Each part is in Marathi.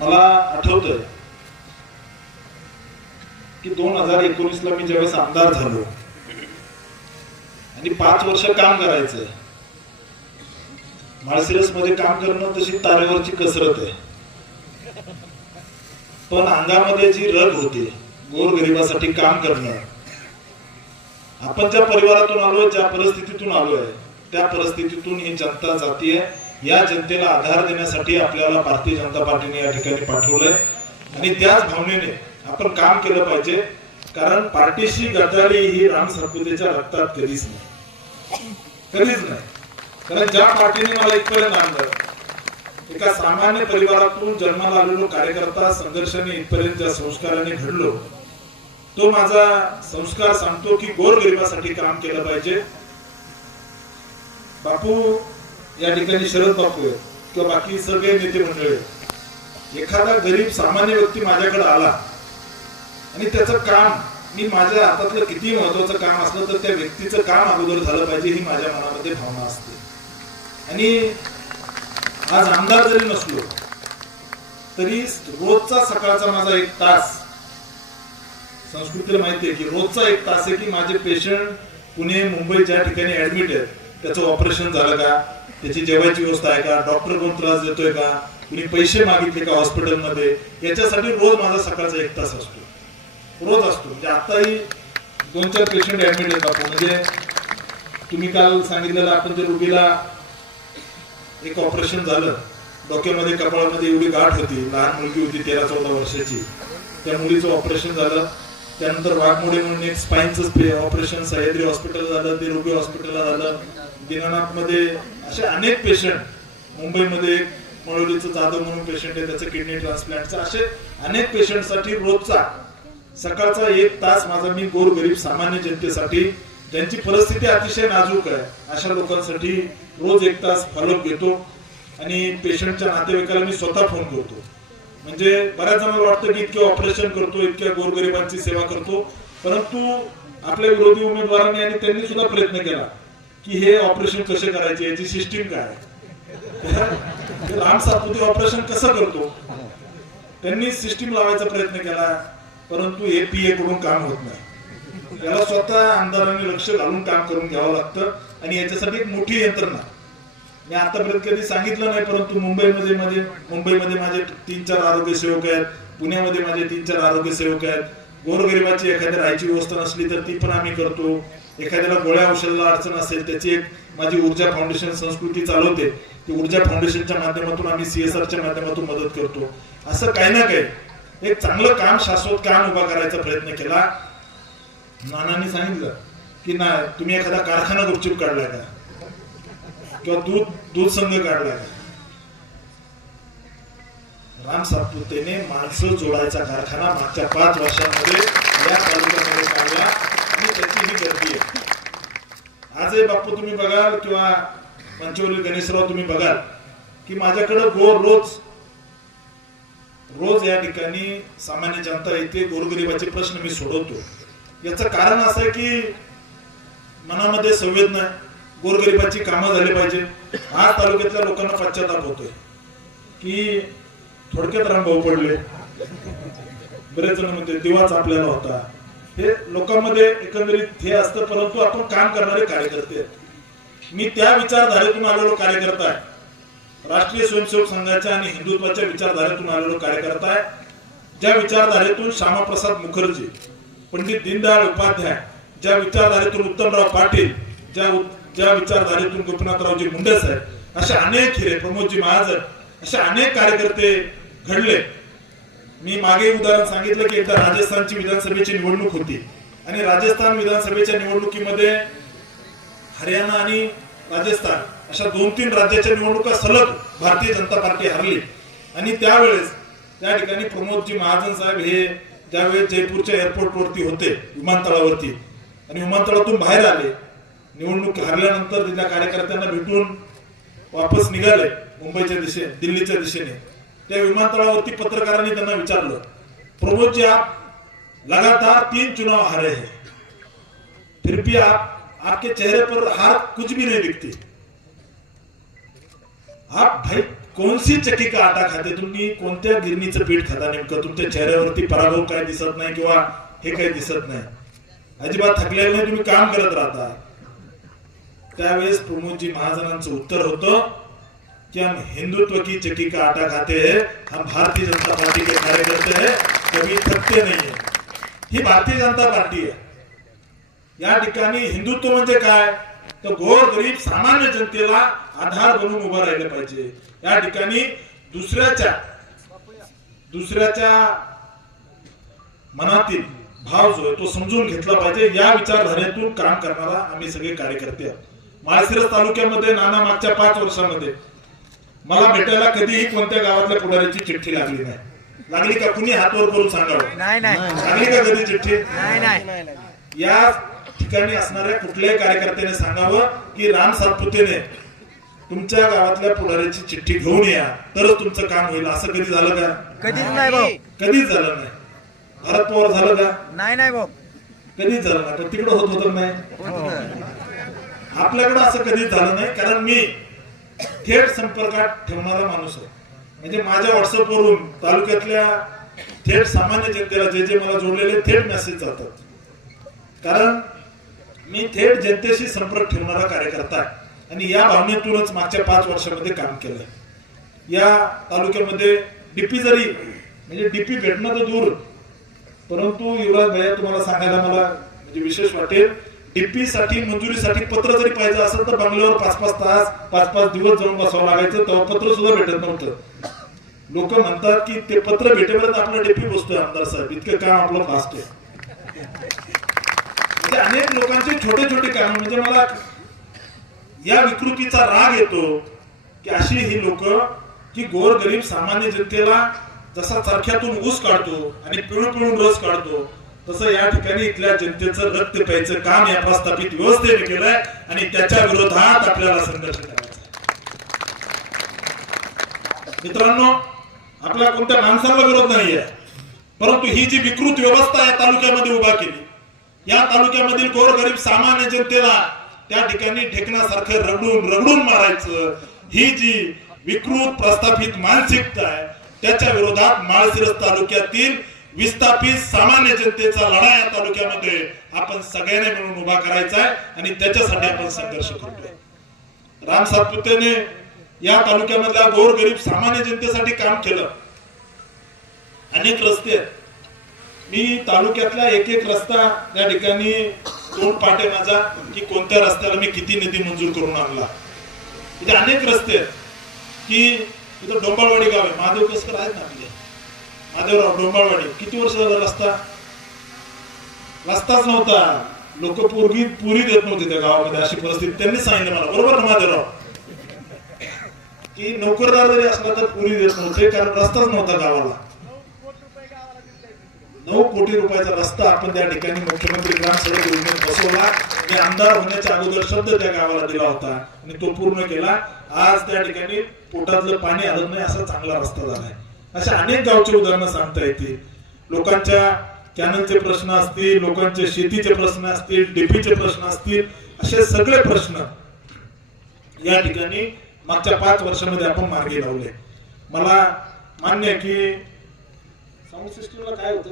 मला आठवत की दोन हजार एकोणीस ला मी ज्यावेळेस आमदार झालो आणि पाच वर्ष काम करायचं माळशिरसमध्ये काम करणं तशी तारेवरची कसरत आहे. पण अंगामध्ये जी रग होती गोरगरिबासाठी काम करणं आपण ज्या परिवारातून आलोय ज्या परिस्थितीतून आलोय त्या परिस्थितीतून ही जनता जातीय या जनतेला आधार देण्यासाठी आपल्याला भारतीय जनता पार्टीने या ठिकाणी पाठवलंय. आणि त्याच भावनेने आपण काम केलं पाहिजे कारण पार्टीशी गद्दारी ही राम सरपुतेच्या रक्तात कधीच नाही. कधीच नाही. कारण ज्या पार्टीने मला इथपर्यंत आणलं एका सामान्य परिवारातून जन्माला आलेलो कार्यकर्ता संघर्षाने इथपर्यंत ज्या संस्काराने घडलो तो माझा संस्कार सांगतो की गोरगरिबासाठी काम केलं पाहिजे. बापू या ठिकाणी शरद बापू आहेत किंवा बाकी सगळे नेते मंडळी एखादा गरीब सामान्य व्यक्ती माझ्याकडे आला आणि त्याचं काम मी माझ्या हातातलं किती महत्वाचं काम असलं तर त्या व्यक्तीचं काम अगोदर झालं पाहिजे ही माझ्या मनामध्ये भावना असते. आणि आज आमदार जरी नसलो तरी रोजचा सकाळचा माझा एक तास संस्कृतीला माहिती आहे की रोजचा एक तास आहे की माझे पेशंट पुणे मुंबई ज्या ठिकाणी ऍडमिट आहेत त्याचं ऑपरेशन झालं का? त्याची जेवायची व्यवस्था आहे का? डॉक्टर कोण त्रास देतोय का? कुणी पैसे मागितले का हॉस्पिटलमध्ये? याच्यासाठी रोज माझा सकाळचा एक तास असतो. रोज असतो. म्हणजे आताही दोन चार पेशंट ऍडमिट येतात म्हणजे तुम्ही काल सांगितलेलं आपण जे रुगीला एक ऑपरेशन झालं. डोक्यामध्ये कपाळामध्ये एवढी गाठ होती. लहान मुलगी होती तेरा चौदा वर्षाची. त्या मुलीचं ऑपरेशन झालं. त्यानंतर वाघमोडे म्हणून एक स्पाईनचं ऑपरेशन सह्याद्री हॉस्पिटल झालं ते रोगी हॉस्पिटलला झालं. दिनानाथमध्ये असे अनेक पेशंट मुंबईमध्ये एक मळवलीचं जाधव म्हणून पेशंट आहे त्याचं किडनी ट्रान्सप्लांटचं असे अनेक पेशंटसाठी रोजचा सकाळचा एक तास माझा मी गोरगरीब सामान्य जनतेसाठी ज्यांची परिस्थिती अतिशय नाजूक आहे अशा लोकांसाठी रोज एक तास फॉलोअप घेतो आणि पेशंटच्या नातेवाईकाला मी स्वतः फोन करतो. म्हणजे बऱ्याच जणांना वाटतं की इतके ऑपरेशन करतो इतक्या गोरगरिबांची सेवा करतो परंतु आपल्या विरोधी उमेदवारांनी आणि त्यांनी सुद्धा प्रयत्न केला. की हे ऑपरेशन कसे करायचे याची सिस्टीम काय आहे? राम सातपुते ऑपरेशन कसं करतो? त्यांनी सिस्टीम लावायचा प्रयत्न केला परंतु हे ए कडून काम होत नाही. याला स्वतः आमदारांनी लक्ष घालून काम करून घ्यावं लागतं आणि याच्यासाठी एक मोठी यंत्रणा. मी आतापर्यंत कधी सांगितलं नाही परंतु मुंबईमध्ये माझे मुंबईमध्ये माझे तीन चार आरोग्य सेवक आहेत पुण्यामध्ये माझे तीन चार आरोग्य सेवक आहेत गोरगरिबाची एखाद्या राहायची व्यवस्था नसली तर ती पण आम्ही करतो. एखाद्याला गोळ्या औषधाला अडचण असेल त्याची एक माझी ऊर्जा फाउंडेशन संस्कृती चालवते. ती ऊर्जा फाउंडेशनच्या माध्यमातून आम्ही सीएसआरच्या माध्यमातून मदत करतो. असं काही ना काही एक चांगलं काम शाश्वत काम उभा करायचा प्रयत्न केला. नानांनी सांगितलं की ना तुम्ही एखादा कारखाना गुपचूप काढलाय का? किंवा दूध दूध संघ काढलाय का? राम सातपुतेने माणसं जोडायचा कारखाना मागच्या पाच वर्षांमध्ये या तालुक्यामध्ये काढला. आणि त्याची ही गर्दी आहे. आजही बाप्पू तुम्ही बघाल किंवा पंचवली गणेशराव तुम्ही बघाल की माझ्याकडे गोर रोज रोज या ठिकाणी सामान्य जनता येते गोरगरिबाचे प्रश्न मी सोडवतो. याचं कारण असं आहे की मनामध्ये संवेदना आहे. गोरगरिबाची कामं झाली पाहिजे. आज तालुक्यातल्या लोकांना पश्चाताप होतोय. की थोडक्यात रामभाऊ पडले. बरेच जण म्हणते दिवाच आपल्याला होता. हे लोकांमध्ये एकंदरीत हे असतं परंतु आपण काम करणारे कार्यकर्ते मी त्या विचारधारेतून आलेलो कार्यकर्ता आहे. राष्ट्रीय स्वयंसेवक संघाच्या आणि हिंदुत्वाच्या विचारधारेतून आलेलो कार्यकर्ता आहे. ज्या विचारधारेतून श्यामाप्रसाद मुखर्जी पंडित दीनदयाळ उपाध्याय ज्या विचारधारेतून उत्तमराव पाटील ज्या ज्या विचारधारेतून गोपीनाथरावजी मुंडे साहेब असे अनेक हिरे प्रमोदजी महाजन असे अनेक कार्यकर्ते घडले. मी मागे उदाहरण सांगितलं की एकदा राजस्थानची विधानसभेची निवडणूक होती. आणि राजस्थान विधानसभेच्या निवडणुकीमध्ये हरियाणा आणि राजस्थान अशा दोन तीन राज्याच्या निवडणुका सलग भारतीय जनता पार्टी हरली. आणि त्यावेळेस त्या ठिकाणी प्रमोदजी महाजन साहेब हे ज्यावेळेस जयपूरच्या एअरपोर्ट वरती होते विमानतळावरती. आणि विमानतळातून बाहेर आले. निवडणूक हरल्यानंतर तिथल्या कार्यकर्त्यांना भेटून वापस निघाले मुंबईच्या दिशे दिल्लीच्या दिशेने. त्या विमानतळावरती पत्रकारांनी त्यांना विचारलं प्रमोद जी आप लगातार तीन चुनाव हारे हैं. फिर भी आप आपके चेहरे पर हार कुछ भी नहीं दिखती. आप भाई कोणसी चक्की का आटा खाते? तुम्ही कोणत्या गिरणीचं पीठ खाता नेमकं? तुमच्या चेहऱ्यावरती पराभव काय दिसत नाही किंवा हे काही दिसत नाही? अजिबात थकलेलं नाही तुम्ही काम करत राहता. त्यावेळेस प्रमोदजी महाजनांचं उत्तर होतं कि हम हिंदुत्व की चक्की का आटा खाते हैं हम भारतीय जनता पार्टी के कार्यकर्ते हैं कभी थकते नहीं है। ही भारतीय जनता पार्टी आहे या ठिकाणी हिंदुत्व म्हणजे काय? तर गोर गरीब सामान्य जनतेला आधार बनून उभं राहिलं पाहिजे. या ठिकाणी दुसऱ्याच्या दुसऱ्याच्या मनातील भाव जो आहे तो समजून घेतला पाहिजे. या विचारधारेतून काम करणारा आम्ही सगळे कार्यकर्ते आहोत. माळशिरस तालुक्यामध्ये नाना मागच्या पाच वर्षामध्ये मला भेटायला कधीही कोणत्या गावातल्या पुढाऱ्याची चिठ्ठी लागली नाही. लागली का? कुणी हातवर करून सांगावं? लागली का कधी चिठ्ठी? नाही नाही. या ठिकाणी असणाऱ्या कुठल्याही कार्यकर्त्याने सांगावं की राम सातपुतेने तुमच्या गावातल्या पुढाऱ्याची चिठ्ठी घेऊन या. तरच तुमचं काम होईल. असं कधी झालं का? कधीच नाही भाऊ. कधीच झालं नाही. भारत पवार झालं का? नाही नाही भाऊ. कधीच झालं नाही. पण तिकडं होत होत नाही. आपल्याकडं असं कधीच झालं नाही. कारण मी थेट संपर्कात ठेवणारा माणूस आहे. म्हणजे माझ्या व्हॉट्सअपवरून तालुक्यातल्या थेट सामान्य जनतेला जे जे मला जोडलेले थेट मेसेज जातात. कारण मी थेट जनतेशी संपर्क ठेवणारा कार्यकर्ता आहे. आणि या भावनेतूनच मागच्या पाच वर्षामध्ये काम केलंय. या तालुक्यामध्ये डीपी जरी म्हणजे डीपी भेटणं तर दूर. परंतु युवराज भैया तुम्हाला सांगायला मला म्हणजे विशेष वाटेल डीपी साठी मंजुरीसाठी पत्र जरी पाहिजे असेल तर बंगल्यावर पाच पाच तास पाच पाच दिवस जाऊन बसावं लागायचं. तेव्हा पत्र सुद्धा भेटत नव्हतं. लोक म्हणतात की ते पत्र भेटेपर्यंत आपला डीपी बसतोय आमदार साहेब. इतकं काम आपलं फास्ट आहे. म्हणजे अनेक लोकांचे छोटे छोटे काम म्हणजे मला या विकृतीचा राग येतो की अशी ही लोक की गोर गरीब सामान्य जनतेला जसा चरख्यातून ऊस काढतो आणि पिळून पिळून रस काढतो तसं या ठिकाणी इथल्या जनतेचं रक्त प्यायचं काम या प्रस्थापित व्यवस्थेने केलंय आणि त्याच्या विरोधात आपल्याला संघर्ष करायचा मित्रांनो आपल्या कोणत्या माणसाला विरोध नाहीये. परंतु ही जी विकृत व्यवस्था या तालुक्यामध्ये उभा केली या तालुक्यामधील गोरगरीब सामान्य जनतेला त्या ठिकाणी ढेकण्यासारखं रगडून रगडून मारायचं ही जी विकृत प्रस्थापित मानसिकता आहे त्याच्या विरोधात माळशिरस तालुक्यातील विस्थापित सामान्य जनतेचा लढा या तालुक्यामध्ये आपण सगळ्यांनी मिळून उभा करायचा आहे आणि त्याच्यासाठी आपण संघर्ष करतोय. राम सातपुतेने या तालुक्यामधल्या गोरगरीब सामान्य जनतेसाठी काम केलं. अनेक रस्ते आहेत. मी तालुक्यातला एक एक रस्ता या ठिकाणी तोंड पाटे माझा की कोणत्या रस्त्याला मी किती निधी मंजूर करून आणला. इथे अनेक रस्ते आहेत. की इथं डोंबाळवाडी गाव आहे. महादेव कसकर आहेत ना आपले. महादेवराव डोंबाळवाडी किती वर्ष झाला रस्ता? रस्ताच नव्हता. लोक पूर्वी पुरी देत नव्हते त्या गावामध्ये अशी परिस्थिती. त्यांनी सांगितलं मला. बरोबर ना माधवराव? की नोकरदार जरी असला तर पुरी देत नव्हते कारण रस्ताच नव्हता गावाला. नऊ कोटी रुपयाचा रस्ता आपण त्या ठिकाणी मुख्यमंत्री ग्राम सडक योजनेत बसवला. आणि आमदार होण्याच्या अगोदर शब्द त्या गावाला दिला होता. आणि तो पूर्ण केला. आज त्या ठिकाणी पोटातलं पाणी आलं नाही असा चांगला रस्ता झालाय. अशा अनेक गावचे उदाहरणं सांगता येतील. लोकांच्या कॅनलचे प्रश्न असतील लोकांचे शेतीचे प्रश्न असतील डीपीचे प्रश्न असतील असे सगळे प्रश्न या ठिकाणी मागच्या पाच वर्षामध्ये आपण मार्गी लावले. मला मान्य की साऊंड सिस्टीमला काय होत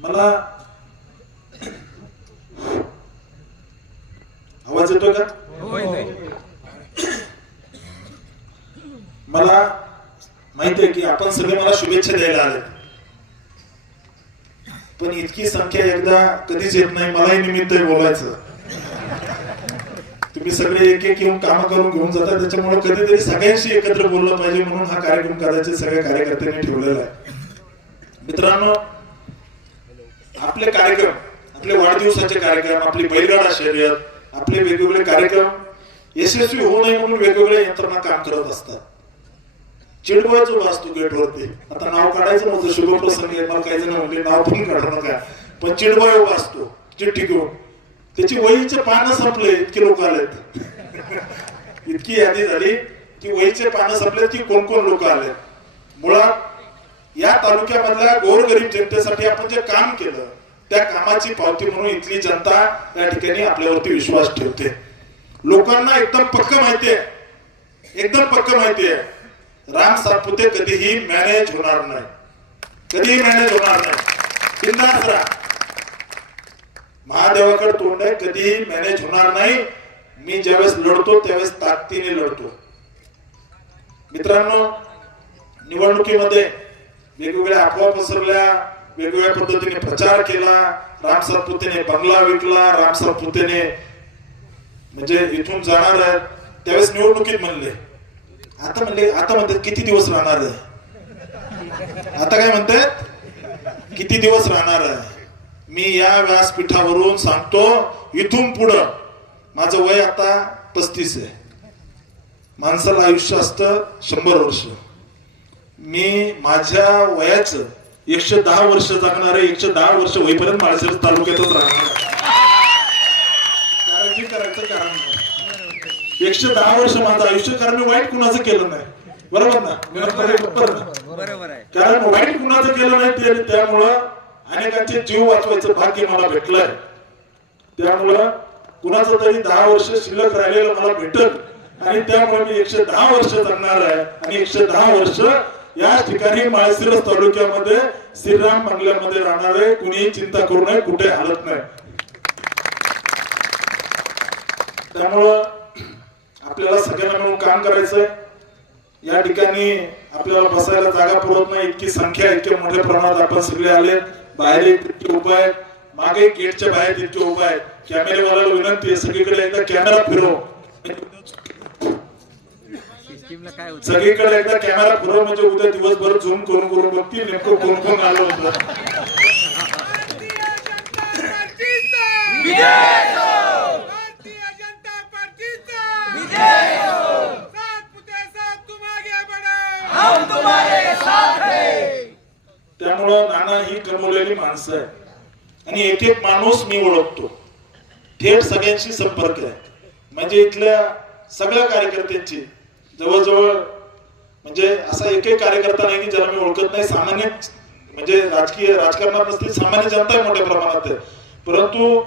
मला आवाज येतोय का? मला माहिती आहे की आपण सगळे मला शुभेच्छा द्यायला आले. पण इतकी संख्या एकदा कधीच येत नाही मलाही निमित्त बोलायचं. तुम्ही सगळे एक एक येऊन काम करून घेऊन जाता त्याच्यामुळे कधीतरी सगळ्यांशी एकत्र बोललं पाहिजे म्हणून हा कार्यक्रम कदाचित सगळ्या कार्यकर्त्यांनी ठेवलेला आहे. मित्रांनो आपले कार्यक्रम आपले वाढदिवसाचे कार्यक्रम आपली बैलगाडा शर्यत आपले वेगवेगळे कार्यक्रम यशस्वी होऊ नये म्हणून वेगवेगळ्या यंत्रणा काम करत असतात. चिडवायचो उभा असतो गेटवरती आता नाव काढायचं नव्हतं शुभप्रसंगी मला काही जण म्हणले नाव पण काढू नका पण चिडवाय उभा असतो चिठ्ठी घेऊन. त्याची वहीचे पानं संपले इतके लोक आलेत. इतकी यादी झाली की वहीचे पानं संपले की कोण कोण लोक आले मुळात या तालुक्यामधल्या गोरगरीब जनतेसाठी आपण जे काम केलं त्या कामाची पावती म्हणून इथली जनता या ठिकाणी आपल्यावरती विश्वास ठेवते. लोकांना एकदम पक्क माहिती आहे. एकदम पक्क माहिती आहे. राम सातपुते कधीही मॅनेज होणार नाही. कधीही मॅनेज होणार नाही. बिंदास राहा. महादेवाकडे तोंड आहे कधीही मॅनेज होणार नाही. मी ज्यावेळेस लढतो त्यावेळेस ताकदीने लढतो. मित्रांनो निवडणुकीमध्ये वेगवेगळ्या अफवा पसरल्या वेगवेगळ्या पद्धतीने प्रचार केला राम सातपुतेने बंगला विकला राम सातपुतेने म्हणजे इथून जाणार आहे त्यावेळेस निवडणुकीत म्हणले. आता म्हणले आता म्हणतात किती दिवस राहणार आहे? आता काय म्हणतात? किती दिवस राहणार आहे? मी या व्यासपीठावरून सांगतो इथून पुढं माझं वय आता पस्तीस आहे. माणसाला आयुष्य असतं शंभर वर्ष. मी माझ्या वयाचं एकशे दहा वर्ष जगणार आहे एकशे दहा वर्ष होईपर्यंत माळशिरस तालुक्यातच राहणार. आहे. काळजी करायचं कारण नाही. एकशे दहा वर्ष माझं आयुष्य कारण मी वाईट कुणाचं केलं नाही. बरोबर ना? कारण वाईट कुणाचं केलं नाही ते त्यामुळं अनेकांचे जीव वाचवायचं भाग्य मला भेटलंय. त्यामुळं कुणाचं तरी दहा वर्ष शिल्लक राहिलेलं मला भेटल. आणि त्यामुळे मी एकशे दहा वर्ष जगणार आहे. आणि एकशे दहा वर्ष या ठिकाणी माळशिरस तालुक्यामध्ये श्रीराम बंगल्यामध्ये राहणार आहे कुणीही चिंता करू नये कुठे हलत नाही. त्यामुळं आपल्याला सगळ्यांना मिळून काम करायचंय. या ठिकाणी आपल्याला बसायला जागा पुरत नाही इतकी संख्या इतक्या मोठ्या प्रमाणात आपण सगळे आले. बाहेर इतके उभा आहेत मागे गेटच्या बाहेर इतके उभा आहेत कॅमेरेवाल्याला विनंती आहे सगळीकडे एकदा कॅमेरा फिरव. टीमला काय होतं? सगळीकडे एकदा कॅमेरा पुरव म्हणजे उद्या दिवसभर झूम करून करून बघतील नेमकं कोण कोण आलं होतं. त्यामुळं नाना ही कमवलेली माणसं आहे आणि एक एक माणूस मी ओळखतो. थेट सगळ्यांशी संपर्क आहे. म्हणजे इथल्या सगळ्या कार्यकर्त्यांची जवळजवळ म्हणजे असा एकही कार्यकर्ता नाही की ज्याला मी ओळखत नाही सामान्य म्हणजे राजकीय राजकारणात नसतील सामान्य जनता आहे मोठ्या प्रमाणात आहे. परंतु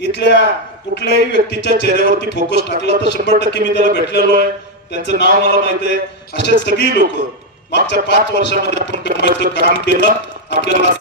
इथल्या कुठल्याही व्यक्तीच्या चेहऱ्यावरती फोकस टाकला तर शंभर टक्के मी त्याला भेटलेलो आहे. त्यांचं नाव मला माहीत आहे. असे सगळी लोक मागच्या पाच वर्षामध्ये आपण काम केलं. आपल्याला